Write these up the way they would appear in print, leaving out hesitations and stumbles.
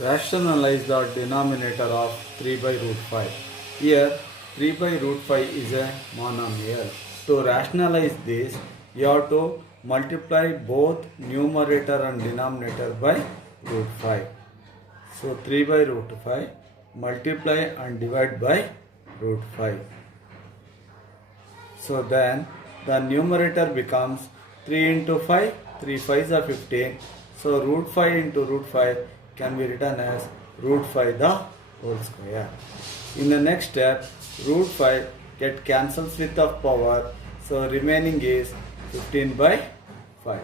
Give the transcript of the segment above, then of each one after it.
Rationalize the denominator of 3 by root 5. Here 3 by root 5 is a monomial. To rationalize this, you have to multiply both numerator and denominator by root 5. So 3 by root 5 multiply and divide by root 5. So then the numerator becomes 3 into 5, 3 5s are 15. So root 5 into root 5 can be written as root 5 the whole square. In the next step, root 5 get cancels with the power. So remaining is 15 by 5.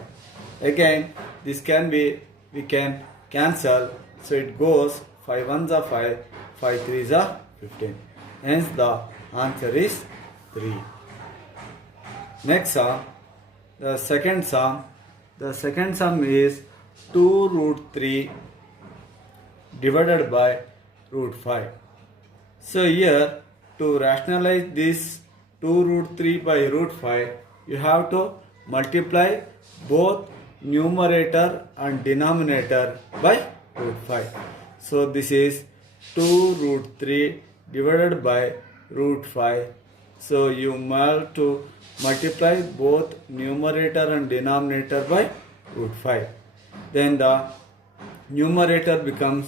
Again, this can be, we can cancel. So it goes 5 1s are 5, 5 3s are 15. Hence the answer is 3. Next sum, the second sum. The second sum is 2 root 3 divided by root 5. So here to rationalize this 2 root 3 by root 5, you have to multiply both numerator and denominator by root 5. So this is 2 root 3 divided by root 5. So you have to multiply both numerator and denominator by root 5. Then the numerator becomes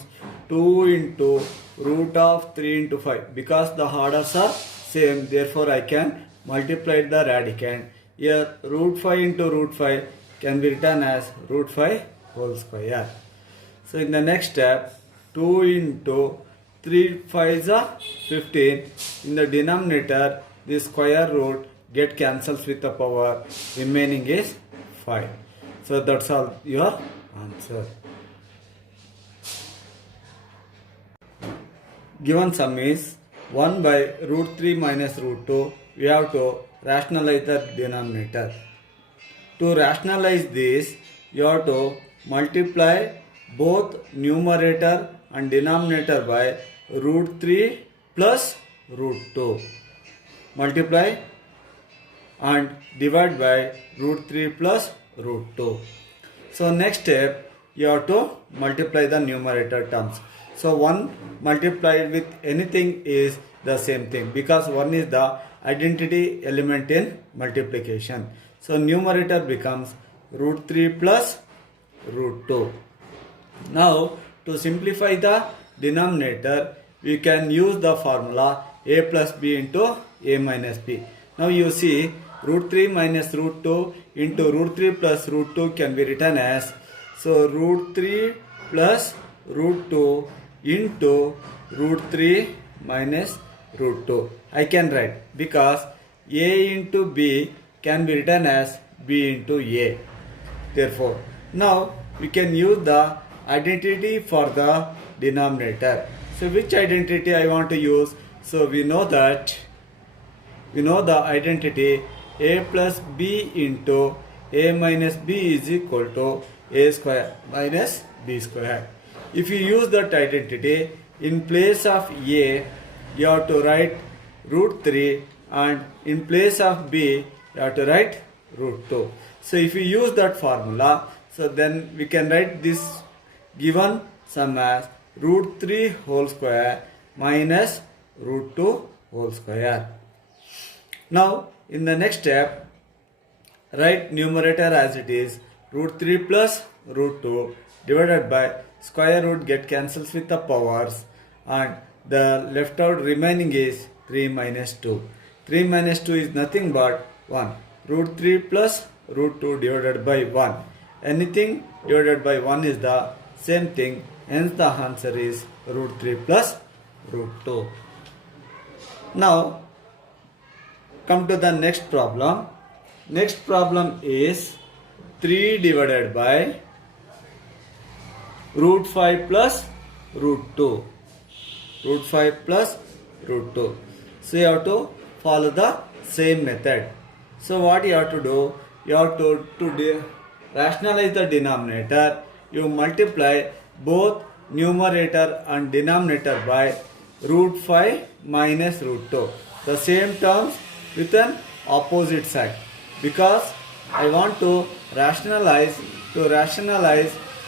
2 into root of 3 into 5. Because the orders are same, therefore I can multiply the radicand. Here root 5 into root 5 can be written as root 5 whole square. So in the next step, 2 into 3 5s are 15. In the denominator, the square root get cancels with the power. Remaining is 5. So that's all your answer. Given sum is 1 by root 3 minus root 2. We have to rationalize the denominator. To rationalize this, you have to multiply both numerator and denominator by root 3 plus root 2. Multiply and divide by root 3 plus root 2. So next step, you have to multiply the numerator terms. So 1 multiplied with anything is the same thing because 1 is the identity element in multiplication. So numerator becomes root 3 plus root 2. Now to simplify the denominator, we can use the formula a plus b into a minus b. Now you see root 3 minus root 2 into root 3 plus root 2 can be written as, so root 3 plus root 2 into root 3 minus root 2. I can write because a into b can be written as b into a. Therefore, now we can use the identity for the denominator. So which identity I want to use? So we know the identity a plus b into a minus b is equal to a square minus b square. If you use that identity, in place of a, you have to write root 3 and in place of b, you have to write root 2. So if you use that formula, so then we can write this given sum as root 3 whole square minus root 2 whole square. Now in the next step, write numerator as it is root 3 plus root 2 divided by square root get cancels with the powers and the left out remaining is 3 minus 2. 3 minus 2 is nothing but 1. Root 3 plus root 2 divided by 1. Anything divided by 1 is the same thing. Hence the answer is root 3 plus root 2. Now come to the next problem. Next problem is 3 divided by root 5 plus root 2. Root 5 plus root 2. So you have to follow the same method. So what you have to do? You have to rationalize the denominator. You multiply both numerator and denominator by root 5 minus root 2. The same terms with an opposite side. Because I want to rationalize,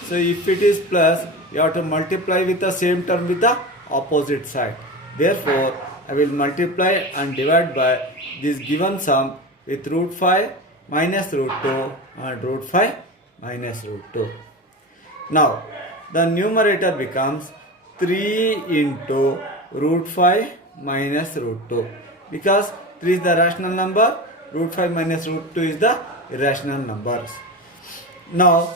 so if it is plus, you have to multiply with the same term with the opposite side. Therefore, I will multiply and divide by this given sum with root 5 minus root 2 and root 5 minus root 2. Now, the numerator becomes 3 into root 5 minus root 2. Because 3 is the rational number, root 5 minus root 2 is the irrational numbers. Now,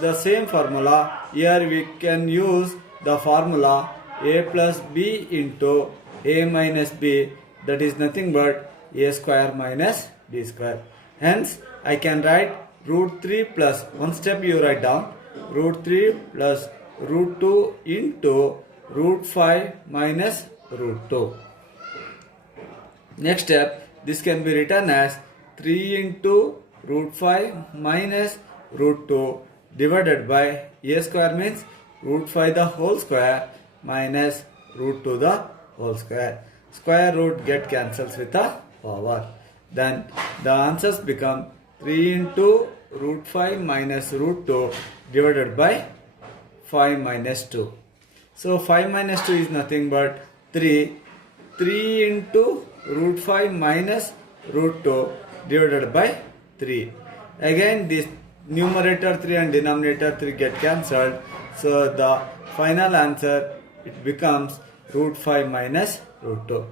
the same formula, here we can use the formula a plus b into a minus b, that is nothing but a square minus b square. Hence, I can write root 3 plus, one step you write down, root 3 plus root 2 into root 5 minus root 2. Next step, this can be written as 3 into root 5 minus root 2 divided by a square means root 5 the whole square minus root 2 the whole square. Square root get cancels with the power. Then the answers become 3 into root 5 minus root 2 divided by 5 minus 2. So 5 minus 2 is nothing but 3. 3 into root 5 minus root 2 divided by 3. Again this numerator 3 and denominator 3 get cancelled. So the final answer, it becomes root 5 minus root 2.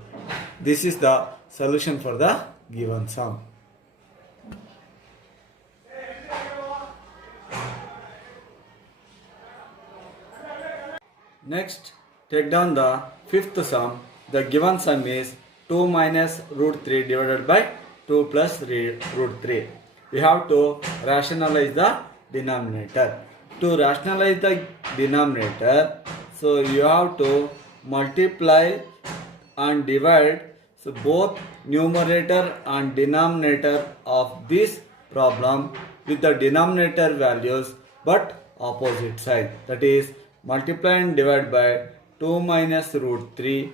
This is the solution for the given sum. Next, take down the fifth sum. The given sum is 2 minus root 3 divided by 2 plus root 3. We have to rationalize the denominator. To rationalize the denominator, so you have to multiply and divide, so both numerator and denominator of this problem with the denominator values but opposite side. That is, multiply and divide by 2 minus root 3.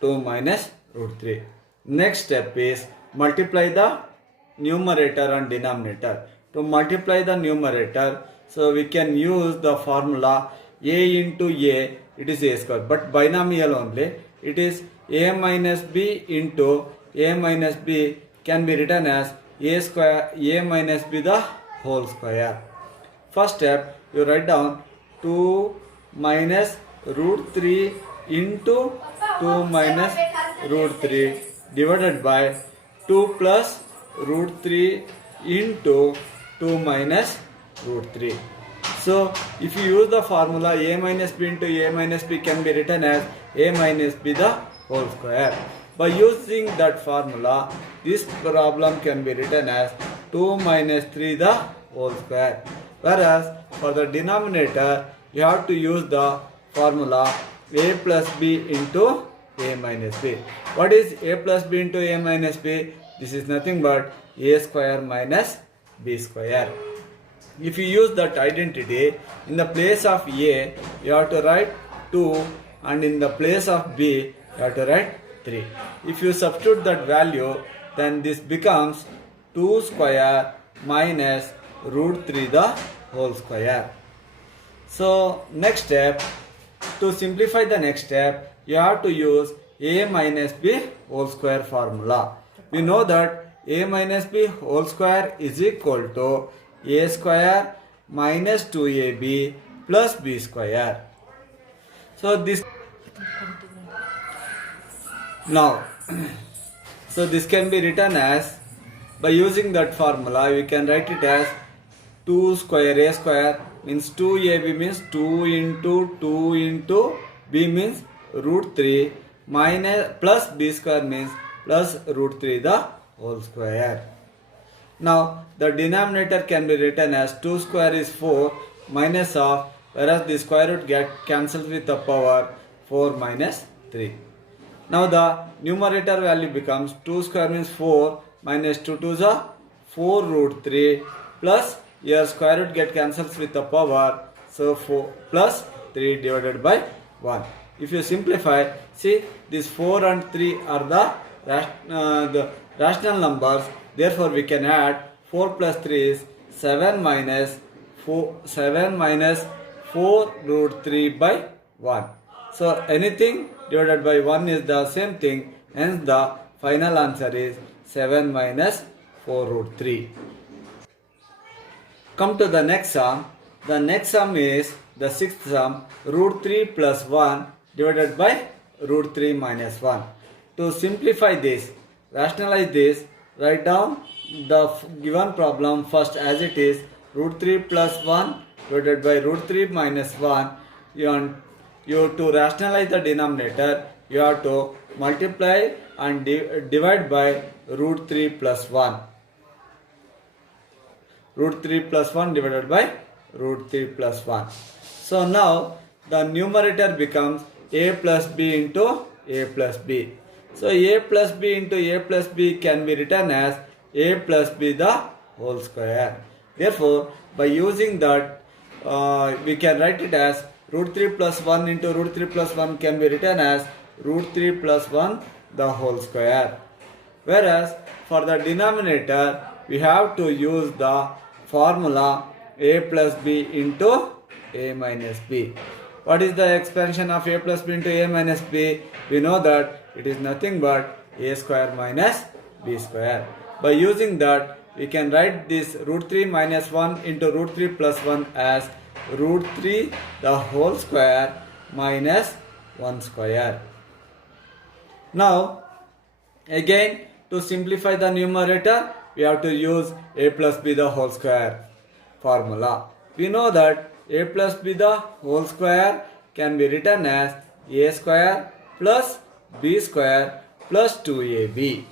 2 minus root 3. Next step is multiply the numerator and denominator. To multiply the numerator, so we can use the formula a into a, it is a square, but binomial only. It is a minus b into a minus b can be written as a square, a minus b the whole square. First step, you write down 2 minus root 3 into 2 minus root 3 divided by 2 plus root 3 into 2 minus root 3. So, if you use the formula a minus b into a minus b can be written as a minus b the whole square. By using that formula, this problem can be written as 2 minus 3 the whole square. Whereas, for the denominator, you have to use the formula a plus b into a minus b. What is a plus b into a minus b? This is nothing but a square minus b square. If you use that identity, in the place of a, you have to write 2, and in the place of b, you have to write 3. If you substitute that value, then this becomes 2 square minus root 3 the whole square. So, next step, to simplify the next step, you have to use a minus b whole square formula. We know that a minus b whole square is equal to a square minus 2ab plus b square. So this now, so this can be written as, by using that formula, we can write it as 2 square a square means 2ab means 2 into b means root 3 minus plus b square means plus root 3 the whole square. Now the denominator can be written as 2 square is 4 minus of, whereas the square root get cancelled with the power 4 minus 3. Now the numerator value becomes 2 square means 4 minus 2 to the 4 root 3 plus your square root get cancels with the power, so 4 plus 3 divided by 1. If you simplify, see these 4 and 3 are the rational numbers, therefore we can add 4 plus 3 is 7 minus 7 minus 4 root 3 by 1. So anything divided by 1 is the same thing. Hence the final answer is 7 minus 4 root 3. Come to the next sum. The next sum is the sixth sum, root 3 plus 1 divided by root 3 minus 1. To simplify this, rationalize this, write down the given problem first as it is, root 3 plus 1 divided by root 3 minus 1. You have to rationalize the denominator, you have to multiply and divide by root 3 plus 1. Root 3 plus 1 divided by root 3 plus 1. So now the numerator becomes a plus b into a plus b. So a plus b into a plus b can be written as a plus b the whole square. Therefore, by using that, we can write it as root 3 plus 1 into root 3 plus 1 can be written as root 3 plus 1 the whole square. Whereas for the denominator, we have to use the formula a plus b into a minus b. What is the expansion of a plus b into a minus b? We know that it is nothing but a square minus b square. By using that, we can write this root 3 minus 1 into root 3 plus 1 as root 3 the whole square minus 1 square. Now, again, to simplify the numerator, we have to use a plus b the whole square formula. We know that a plus b the whole square can be written as a square plus b square plus 2ab.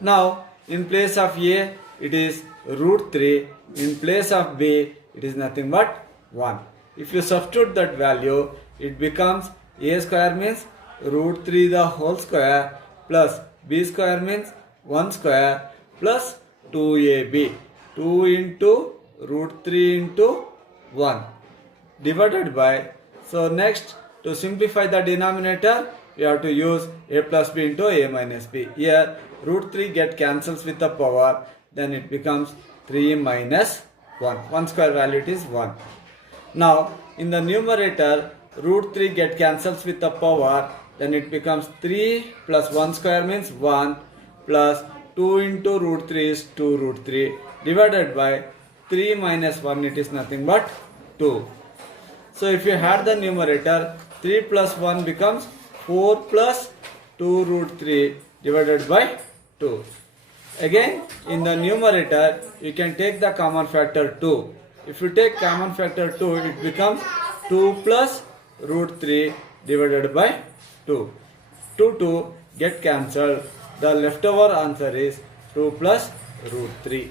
Now, in place of a, it is root 3. In place of b, it is nothing but 1. If you substitute that value, it becomes a square means root 3 the whole square plus b square means 1 square plus 2ab. 2 into root 3 into 1 divided by, so next to simplify the denominator, we have to use a plus b into a minus b. Here root 3 get cancels with the power, then it becomes 3 minus 1. 1 square value it is 1. Now in the numerator, root 3 get cancels with the power, then it becomes 3 plus 1 square means 1 plus 2 into root 3 is 2 root 3 divided by 3 minus 1, it is nothing but 2. So if you add the numerator, 3 plus 1 becomes 4 plus 2 root 3 divided by 2. Again, in the numerator, you can take the common factor 2. If you take common factor 2, it becomes 2 plus root 3 divided by 2. 2 get cancelled. The leftover answer is 2 plus root 3.